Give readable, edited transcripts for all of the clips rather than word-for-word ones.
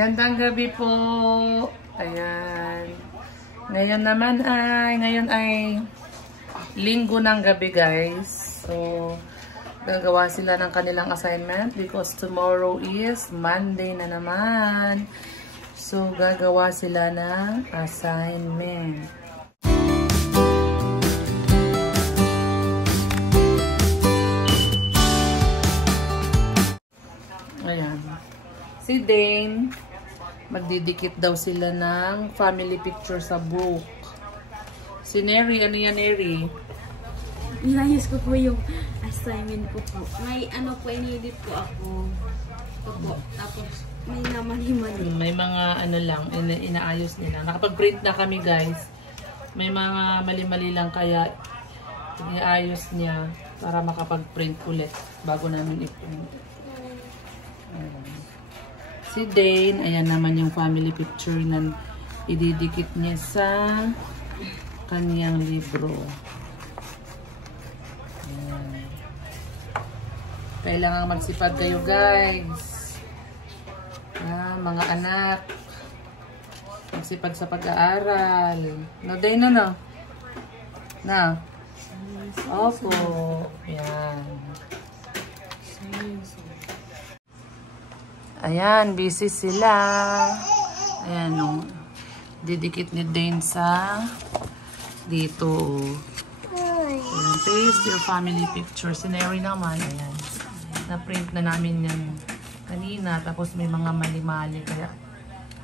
Gandang gabi po. Ayan. Ngayon ay linggo ng gabi, guys. So, gagawa sila ng kanilang assignment because tomorrow is Monday na naman. So, gagawa sila ng assignment. Ayan. Si Dane, magdidikit daw sila ng family picture sa book. Si Neri, ano yan, Neri? Inayos ko po yung assignment ko po. May ano po, inedit ko ako. Ito po. Tapos, may namali-mali. May mga ano lang, inaayos nila. Nakapag-print na kami, guys. May mga mali-mali lang kaya inaayos niya para makapag-print ulit bago namin i-print. Si Dane, ayan naman yung family picture na ididikit niya sa kanyang libro. Ayan. Kailangan magsipag kayo, guys. Mga anak. Magsipag sa pag-aaral. No, Dane, no? Na? Opo. Ayan. Ayan, busy sila. Ayan, no. Didikit ni Dane sa dito. Ayan, paste your family picture. Sineri naman, ayan. Na-print na namin yan kanina. Tapos may mga mali-mali. Kaya,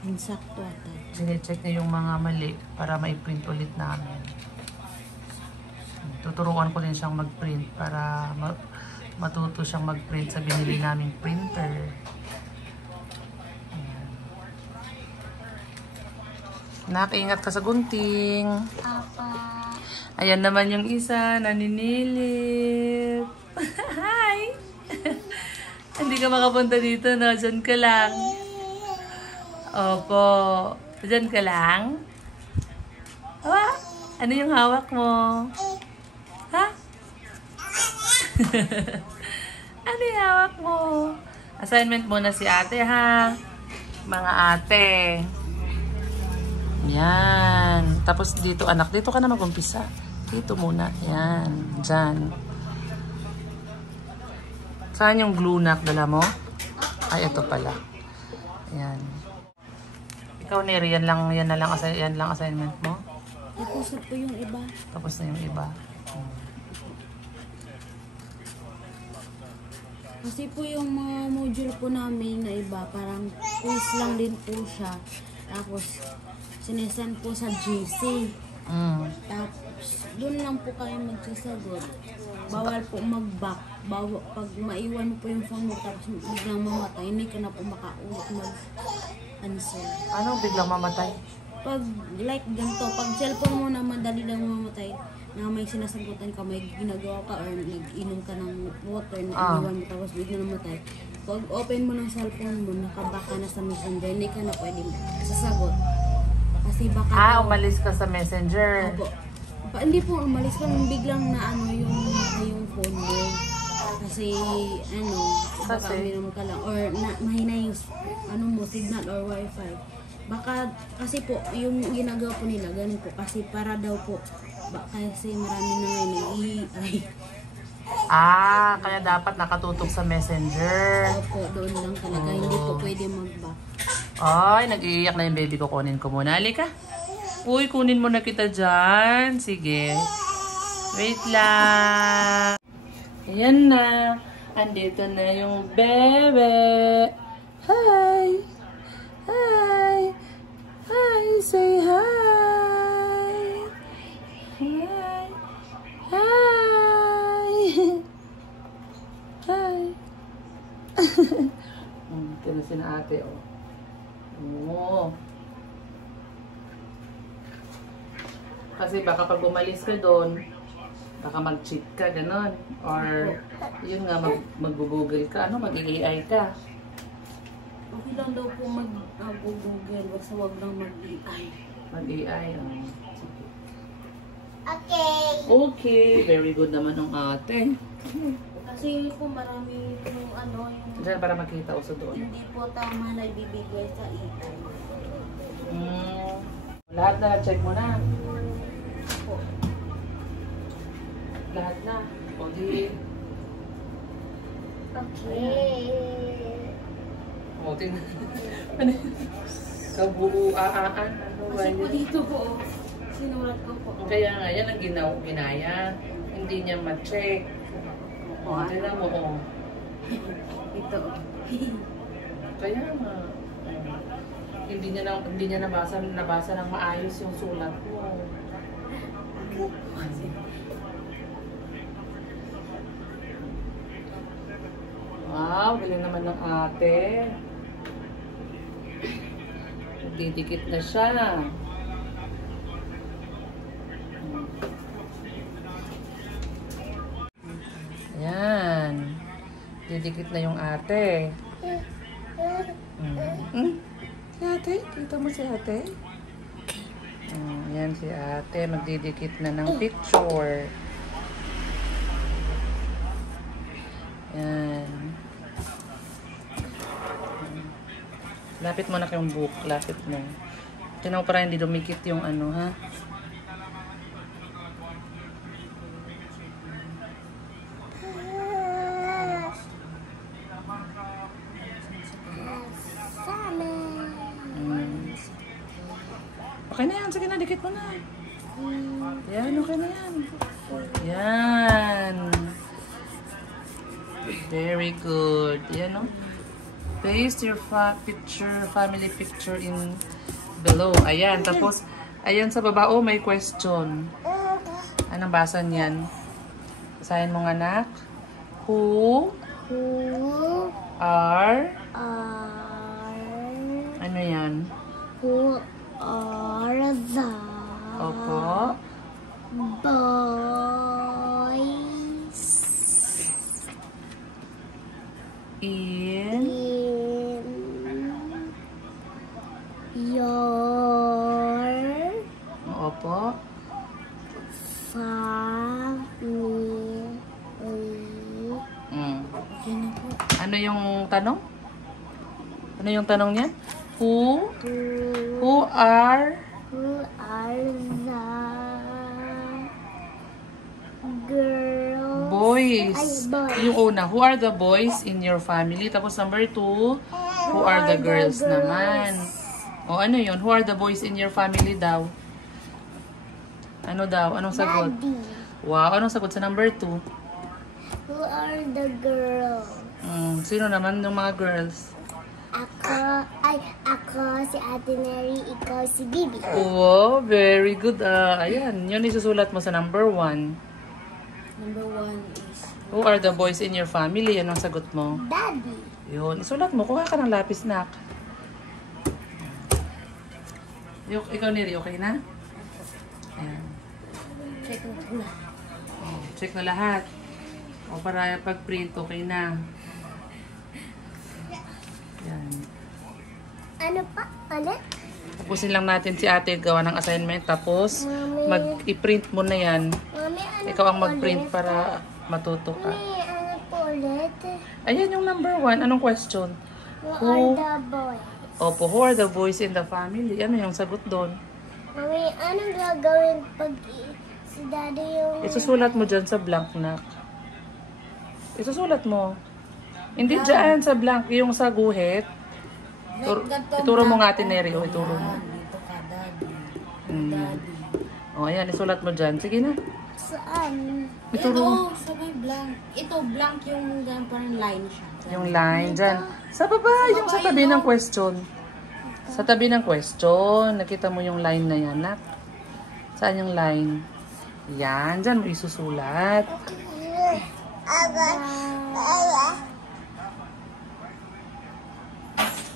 Insakto ata. sinecheck na yung mga mali para mai-print ulit namin. Tuturuan ko din siyang mag-print para matuto siyang mag-print sa binili naming printer. Nakaingat ka sa gunting. Papa. Ayan naman yung isa, naninilip. Hi! Hindi ka makapunta dito, no? Diyan ka lang. Opo. Diyan ka lang? Ha? Ano yung hawak mo? Ha? Ano yung hawak mo? Assignment muna si ate, ha? Mga ate. Yan. Tapos dito, anak, dito ka na mag-umpisa. Dito muna. Yan. Diyan. Saan yung glue nak? Dala mo? Ay, ito pala. Yan. Ikaw, Neri, yan lang assignment mo? Tapos po yung iba. Tapos na yung iba. Kasi po yung mga module po namin na iba, parang quiz lang din po siya. Tapos, sinesend po sa GC. Tapos, doon lang po kayo magsasagot. Bawal po mag-back. Pag maiwan mo po yung phone mo, tapos biglang mamatay, hindi ka na po makaulit mag-answer. Ano biglang mamatay? Pag like ganito, pag cellphone mo na madali lang mamatay, na may sinasagutan ka, may ginagawa ka, or nag-inom ka ng water na iniwan mo, tapos biglang namatay. Pag open mo ng cellphone mo, nakabaka na sa messenger, hindi ka na pwede sasagot. Kasi baka umalis ka sa messenger. Opo. Hindi po umalis ka, biglang na ano yung phone mo. Kasi baka minum ka lang, or mahina yung signal or wifi. Baka kasi po yung ginagawa po nila ganun po, kasi para daw po kasi marami na ngayon nag-i-AI. Kaya dapat nakatutok sa messenger. Opo, doon lang talaga, hindi po pwede mag-back. Ay, nag-iiyak na yung baby ko. Kunin ko muna. Halika. Uy, kunin mo na kita dyan. Sige. Wait lang. Ayan na. Andito na yung bebe. Hi. Hi. Hi. Say hi. Hi. Hi. Hi. Ito na si ate, oh. Oo. Kasi baka pag umalis ka doon, baka mag-cheat ka, gano'n. Or, yun nga, mag-google ka, mag-AI ka. Okay lang daw po mag-google, basta wag lang mag-AI. Mag-AI, Okay. Okay, very good naman ng ate. Kasi po marami yung Diyan para makita uso doon. Hindi po tama na ibibigay sa ito. Lahat na, check mo na. Po. Lahat na. O di. Okay. O, tingnan. Ano yun? Kabuuaan. Ano ba Kasi po yun? dito po, sinulat ko po. Kaya nga, yan ang ginaya. Hindi niya ma-check. O, tingnan mo, o. Ito. Kaya nga. Hindi niya nabasa ng maayos yung sulat mo. Wow, galing naman ng ate. Didikit na siya. Ayan. Didikit na yung ate. Si ate? Kita mo si ate? Ayan si ate. Magdidikit na ng picture. Ayan. Lapit mo na kayong book. Lapit mo. Tinaw para hindi dumikit yung ano, ha? Okay na yan. Sige na, dikit mo na. Yan, okay na yan. Yan. Very good. Yan, no? Paste your family picture in below. Ayan. Tapos, ayan sa baba, oh, may question. Anong basa niyan? Basahin mo nga, anak. Who are ano yan? Who are the Opo. boys In your Opo. family? Yan na po. Ano yung tanong? Ano yung tanong niya? Who are Who are the girls? boys? Ay, boys. Yung una, who are the boys in your family? Tapos number 2, who are the girls naman? O ano yun? Who are the boys in your family daw? Ano daw? Anong sagot? Daddy. Wow, anong sagot sa number 2? Who are the girls? Sino naman yung mga girls? Ako si Ate Mary, ikaw si Bibi. Wow, very good. Ayan, yun isusulat mo sa number 1. Number 1 is Who are the boys in your family? Anong sagot mo? Daddy. Yun, isulat mo. Kuha ka ng lapis, nak. Ikaw, Neri, okay na? Ayan. Check mo na. Check na lahat. O para pag-print, okay na. Yan. Ano pa? Ano? Tapusin lang natin si ate gawa ng assignment. Tapos, mag-i-print mo na yan. Mami, ano Ikaw ang po mag-print ulit? para matuto ka. Mami, ano po ulit? Ayan yung number 1. Anong question? Who are the boys? Opo, who are the boys in the family? Ano yung sagot doon? Mami, anong gagawin pag si Daddy yung... Isusulat mo dyan sa blank, nak. Isusulat mo. Hindi dyan sa blank, yung sa guhit. Ituro mo nga, Tineri. O, ituro mo. Dito ka, Daddy. Daddy. O, ayan, isulat mo dyan. Sige na. Saan? Ituro mo. Ito, sabay blank. Ito, blank yung ganyan, parang line siya. Yung line dyan. Sa baba, yung sa tabi ng question. Sa tabi ng question, nakita mo yung line na yan, nak? Saan yung line? Yan, dyan mo isusulat.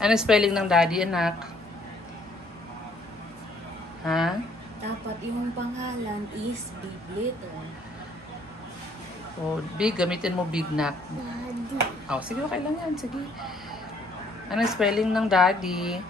Ano spelling ng daddy, anak? Ha? Dapat yung pangalan is big letter. O, big, gamitin mo big, nak. Daddy. Oh, sige, okay lang yan. Sige. Ano spelling ng daddy?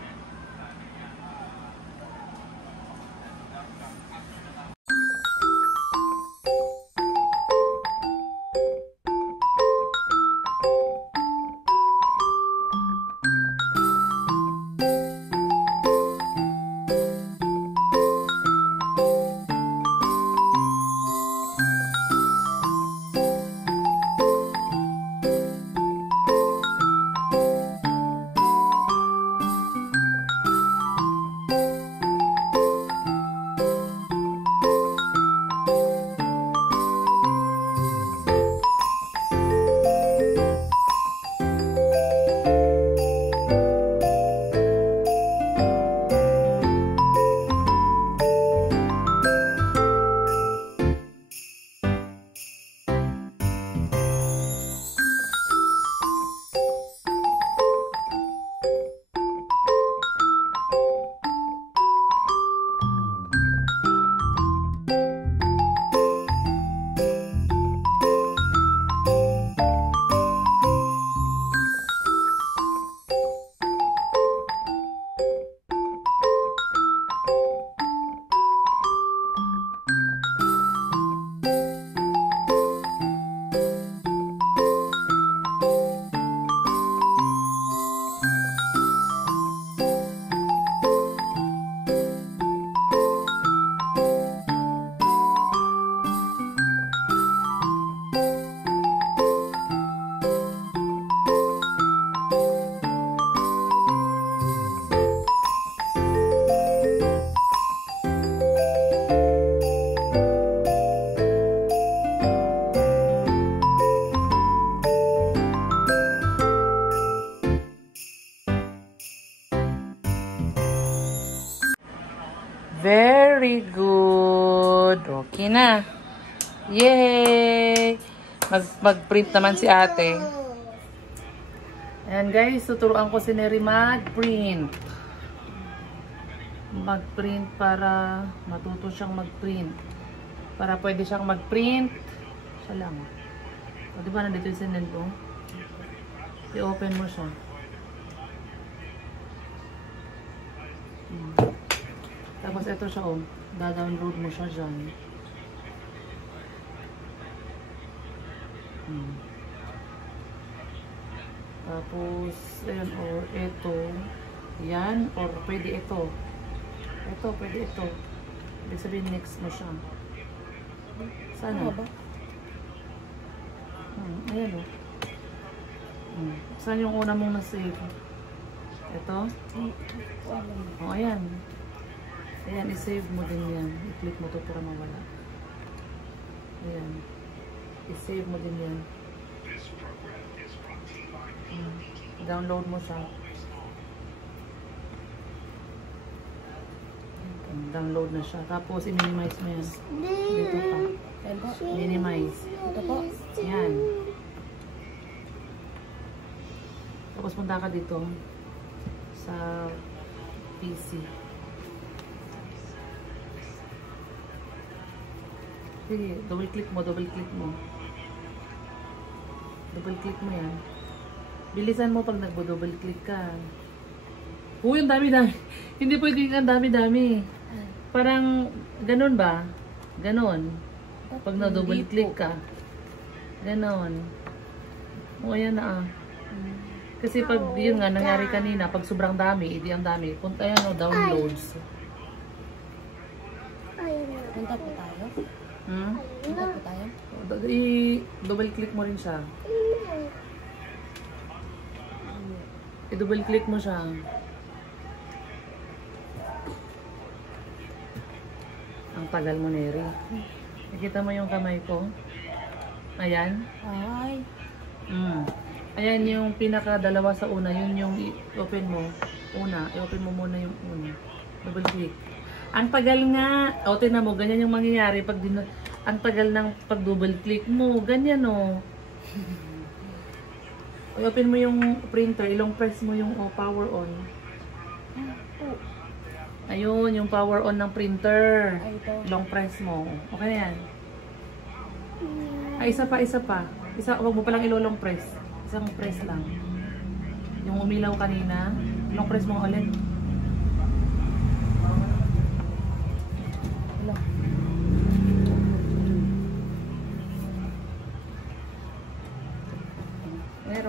Very good. Okay na. Yay! Mag-print naman si ate. Ayan guys, tuturuan ko si Neri mag-print. Mag-print para matuto siyang mag-print. Para pwede siyang mag-print. Siya lang. O, diba nandito yung sinend ko? I-open mo siya. Tapos ito siya, oh. Da-download mo siya dyan. Tapos, ayan, or ito. Yan, or pwede ito. Ito, pwede ito. Ibig sabihin, next mo siya. Sana? Ayan, oh. Saan yung una mong na-save? Ito? Oh, ayan. Ayan, i-save mo din yan. I-click mo to para mawala. Ayan. I-save mo din yan. Download mo siya. Download na siya. Tapos, i-minimize mo yan. Dito pa. Minimize. Ito po. Yan. Tapos, punta ka dito sa PC. Sige, double-click mo, double-click mo. Double-click mo yan. Bilisan mo pag nagbo-double-click ka. Uy, ang dami-dami. Hindi pwede ang dami-dami. Parang, ganun ba? Ganon. Pag na-double-click ka. Ganon. O, ayan na ah. Kasi pag, yun nga, nangyari kanina, pag sobrang dami, hindi ang dami. Punta yan o, downloads. Punta po tayo. Punta po tayo. I-double-click mo rin siya. I-double click mo siya. Ang tagal mo, Neri. Nakita mo yung kamay ko? Ayan. Ay. Ayan yung pinaka-dalawa sa una. Yun yung i-open mo. Una. I-open mo muna yung una. Double click. Ang tagal nga. O, tingnan mo. Ganyan yung mangyayari pag ang tagal ng pag-double click mo. Ganyan o. I-open mo yung printer, ilong press mo yung power on. Ayun, yung power on ng printer. Long press mo. Okay na yan. Ay, isa pa. Huwag mo palang ilolong press. Isang press lang. Yung umilaw kanina, long press mo ulit.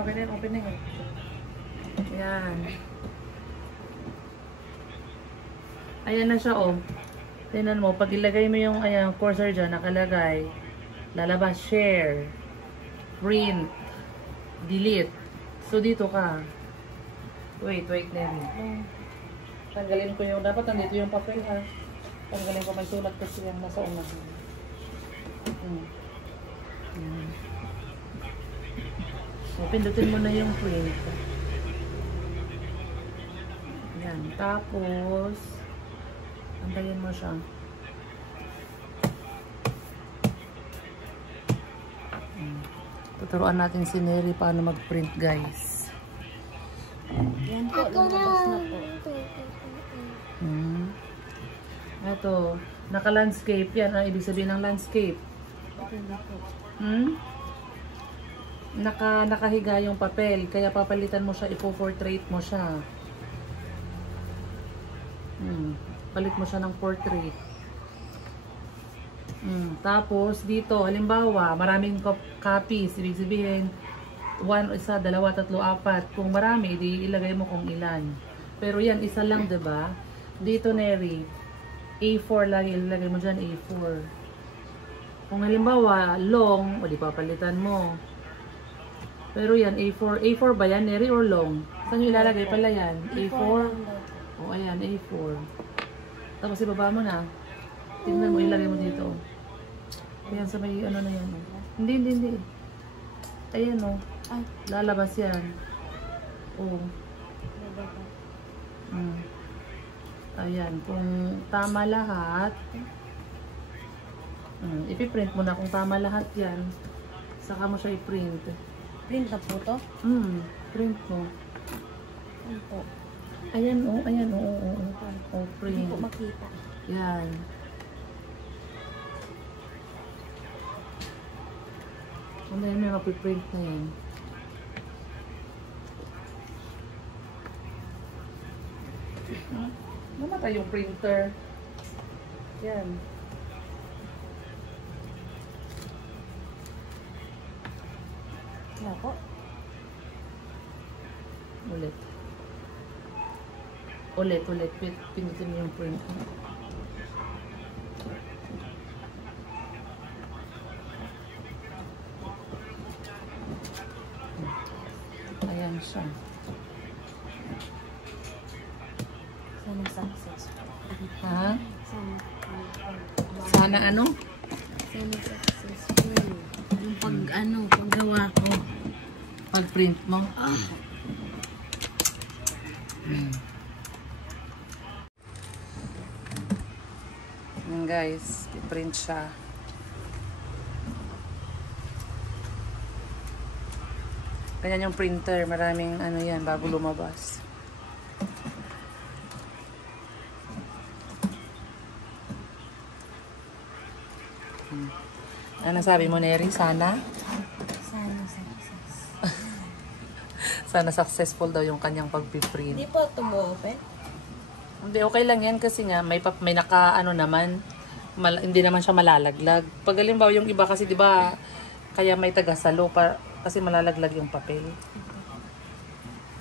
Okay na, open na yun. Ayan. Ayan na siya, oh. Tingnan mo, pag ilagay mo yung ayan, cursor dyan, nakalagay. Lalabas, share, print, delete. So, dito ka. Wait, Neri. Tanggalin ko yung, dapat nandito yung papel, ha. Tanggalin ko, may sulat kasi yung nasa una. So, pindutin mo na yung print. Yan. Tapos, antayin mo siya. Tuturuan natin si Neri paano mag-print, guys. Yan po, lumabas na po. Ito, naka-landscape yan. Ang ibig sabihin ng landscape. Nakahiga yung papel, kaya papalitan mo siya, ipo-portrait mo siya. Palit mo siya ng portrait. Tapos dito, halimbawa, maraming copies, ibig sabihin 1, 1, 2, 3, 4. Kung marami, di ilagay mo kung ilan. Pero yan, isa lang, 'di ba? Dito, Neri, A4 lang ilagay mo dyan, A4. Kung halimbawa, long, o di papalitan mo. Pero yan, A4. A4 ba yan, Neri, or long? Saan yung ilalagay pala yan? A4? O, ayan, A4. Tapos ibaba mo na. Tingnan mo, ilagay mo dito. Ayan, sa may ano na yan. Hindi. Ayan, o. Lalabas yan. O. Ayan, kung tama lahat, ipiprint mo na kung tama lahat yan. Saka mo siya i-print. Print na po to? Print mo. Ano po? Ayan, oo. Oh, print. Hindi po makita. Yan. Ano yan, may mapiprint na yan. Namatay yung printer. Yan. Wala po. Ulit. Pinutin mo yung print. Ayan siya. Sana success. Ha? Sana. Sana ano? Sana successful. Yung paggawa ko. Pag-print mo? Yan guys, i-print siya. Ganyan yung printer, maraming ano yan bago lumabas. Ano sabi mo, Neri? Sana? Sana success. Sana successful daw yung kanyang pag-print. Hindi po tumo-open? Hindi, okay lang yan kasi nga may naka ano naman, hindi naman siya malalaglag. Pag halimbawa yung iba kasi 'di ba kaya may tagasalo kasi malalaglag yung papel.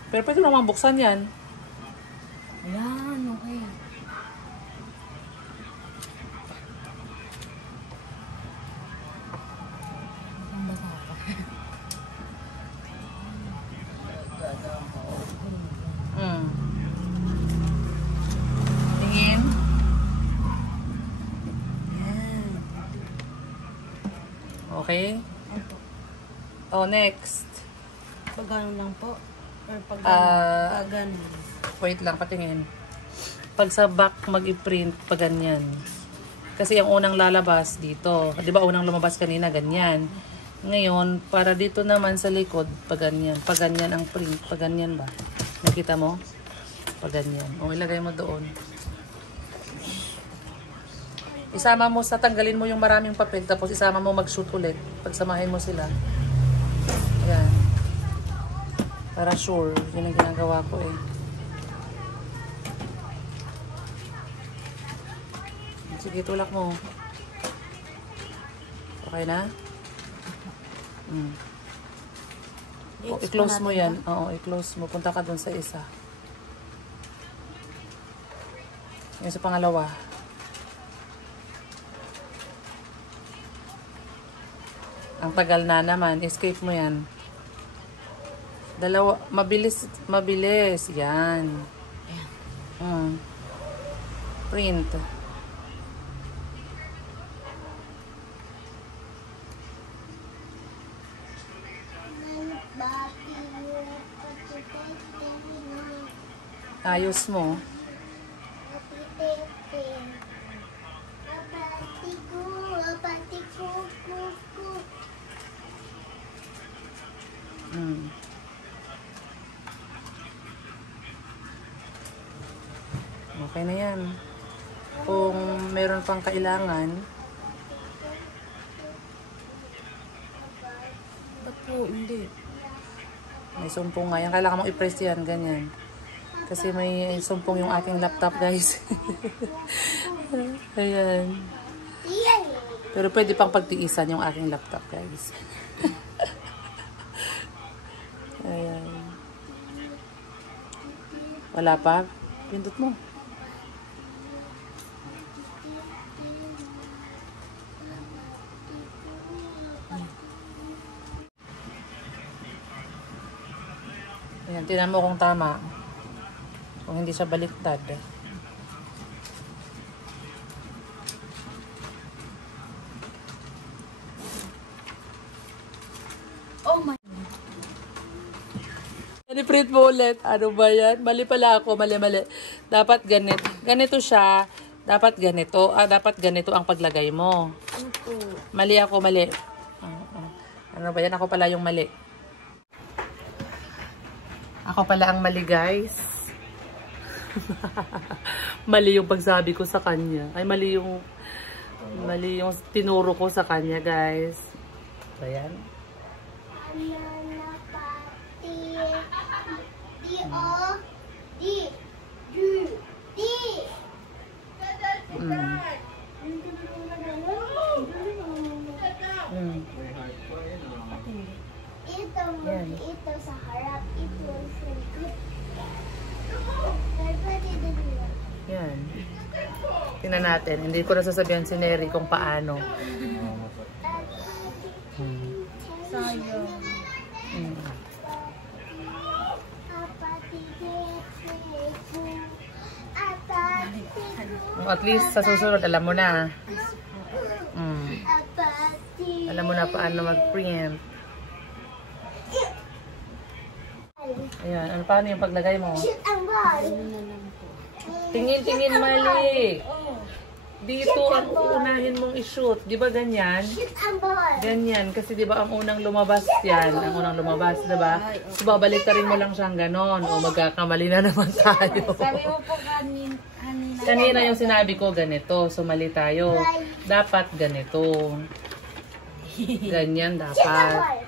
Pero pwede naman buksan yan. Ayan, okay. Ang basa pa. Tingin. Ayan. Okay. Oh, next. Pag gano'n lang po. Or pag Ah, gano'n. Wait lang, patingin. Pag sa back mag-i-print pa ganyan. Kasi ang unang lalabas dito. 'Di ba unang lumabas kanina ganyan. Ngayon, para dito naman sa likod, pa ganyan. Pa ganyan ang print. Pa ganyan ba? Nakita mo? Pa ganyan. O, ilagay mo doon. Isama mo tanggalin mo yung maraming papel, tapos isama mo mag-shoot ulit. Pagsamahin mo sila. Ayan. Para sure. Yun ang ginagawa ko eh. Sige, tulak mo. Okay na? I-close mo yan. Oo, i-close mo. Punta ka dun sa isa. Yung sa pangalawa. Ang tagal na naman. Escape mo yan. Dalawa. Mabilis. Mabilis. Yan. Print. Ayos mo. Okay na yan. Kung meron pang kailangan, Ba't po hindi? may sumpong nga yan. Kailangan mong i-press yan, ganyan. Kasi may sumpong yung aking laptop, guys. Ayan. Pero pwede pang pagtiisan yung aking laptop, guys. Ayan. Wala pa? Pindot mo. Ayan, tingnan mo kung tama. Kung hindi siya baliktad. Oh my. Print mo ulit. Ano ba yan? Mali pala ako. Mali. Dapat ganito. Ganito siya. Dapat ganito. Dapat ganito ang paglagay mo. Ano po? Mali ako. Mali. Ano ba yan? Ako pala yung mali. Ako pala ang mali, guys. Mali yung pagsabi ko sa kanya. Ay, mali yung tinuro ko sa kanya, guys. Ayan. Ito sa harap, ito sa likod. Yan. Tingnan natin. Hindi ko na sasabihan si Neri kung paano. Sayang. At least sa susunod, alam mo na. Alam mo na paano mag-print. Ayan. Ano, paano yung paglagay mo? Tingin mali. Dito ang uunahin mong i-shoot. Di ba ganyan? Ganyan. Kasi di ba ang unang lumabas yan? Ang unang lumabas, di ba? So, babalik ka rin mo lang siyang ganon. O magkakamali na naman tayo. Sabi mo po kanina. Kanina yung sinabi ko ganito. So, mali tayo. Dapat ganito. Ganyan dapat.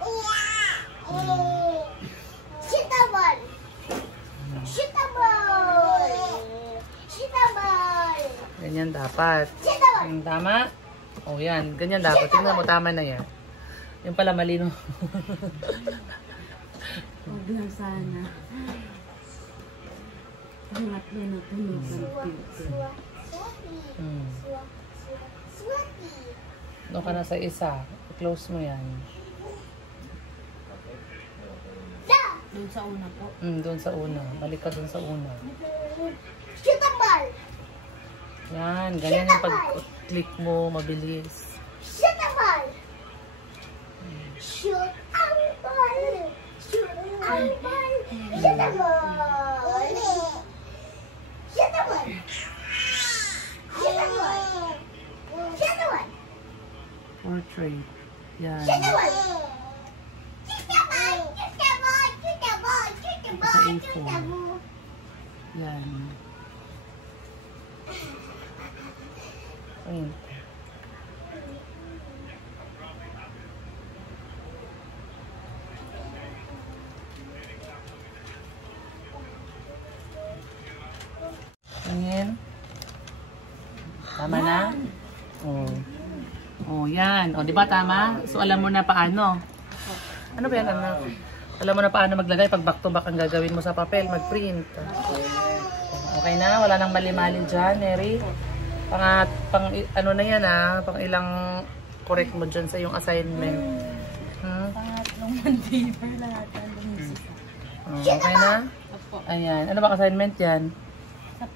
Ganyan dapat. Tama? O yan. Ganyan dapat. Tingnan mo, tama na yan. Yung pala mali, no? Huwag lang sana. Hangat na natunog ang pito. Doon ka na sa isa. I-close mo yan. Doon sa una po. Doon sa una. Balik ka doon sa una. Yan. Ganyan yung pag-click mo. Mabilis. Shoot ang ball! Shoot ang ball! Shoot ang ball! Shoot ang ball! Shoot ang ball! Shoot ang ball! Shoot ang ball! Portrait. Yan. Shoot ang ball! Shoot ang ball! Shoot ang ball! Shoot ang ball! Shoot ang ball! Shoot ang ball! Yan. Ayun. Tingin. Tama na? Oh. Oh, yan. Oh, di ba tama? So, alam mo na paano. Ano ba yan, anak? Alam mo na paano maglagay pag back to back ang gagawin mo sa papel, mag-print. Okay na? Wala nang mali-mali dyan, Mary. Ano na yan, pang ilang correct mo dyan sa yung assignment. Pangatlong paper lahat. Okay na? Ayan. Ano ba assignment yan? Sa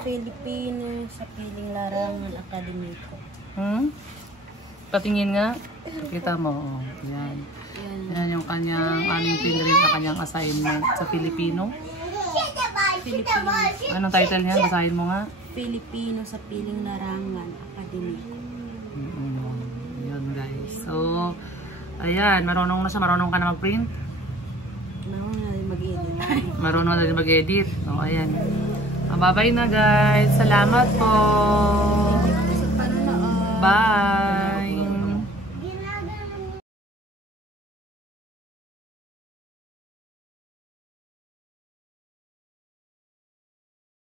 Pilipino, sa Piling Larangan Akademiko. Patingin nga. Kita mo. Oh. Yan. Yan yung kanyang pinrint na kanyang assignment sa Filipino. Filipino. Anong title niyan? Basahin mo nga. Pilipino sa Piling Larangan Akademiko. Yun guys. So, ayan. Marunong na siya. Marunong ka na mag-print? Marunong na rin mag-edit. Marunong na rin mag-edit. So, ayan. Bye-bye na guys. Salamat po. Bye.